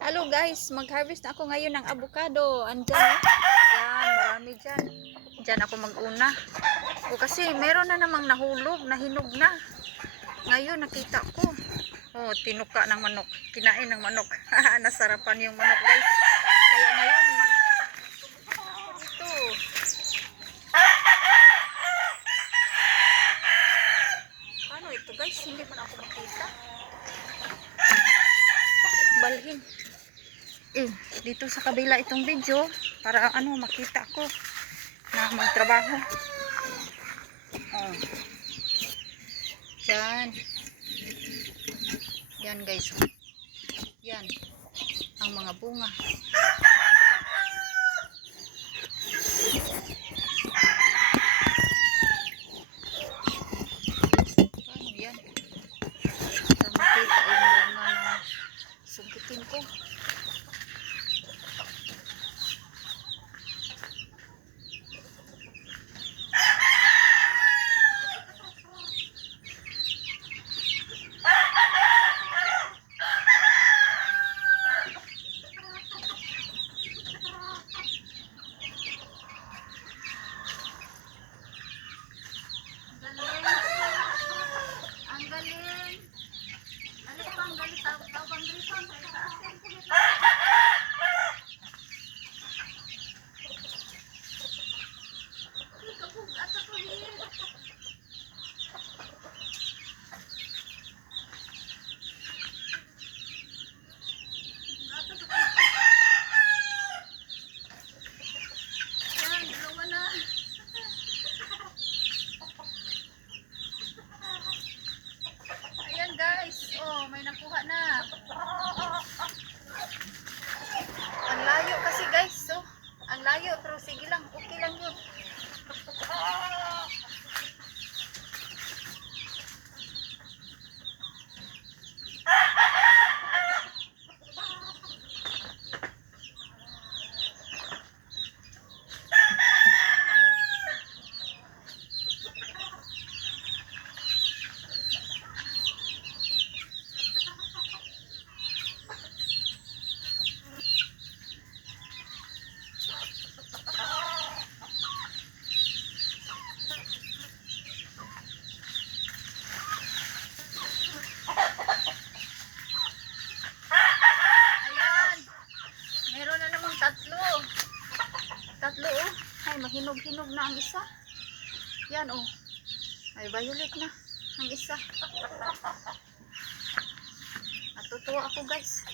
Hello guys, mag-harvest na ako ngayon ng avocado. Andyan eh. Yan, marami dyan. Dyan ako mag-una. O kasi meron na namang nahulog, nahinog na. Ngayon nakita ko. Oh, tinuka ng manok. Kinain ng manok. Nasarapan yung manok guys. Kaya ngayon ito. Paano ito guys? Hindi pa ako makita. Balhin. Dito sa kabila itong video para makita ko na magtrabaho. Yan. Yan guys. Yan. Ang mga bunga. Paano yan? Para makita yung bunga na sungkitin ko. May nakuha na. Ang layo kasi guys. So, ang layo pero sige lang. Okay lang yun. Tatlo oh. Ay, mahinog-hinog na ang isa. Yan oh. Ay, violet na ang isa. Natutuwa ako guys.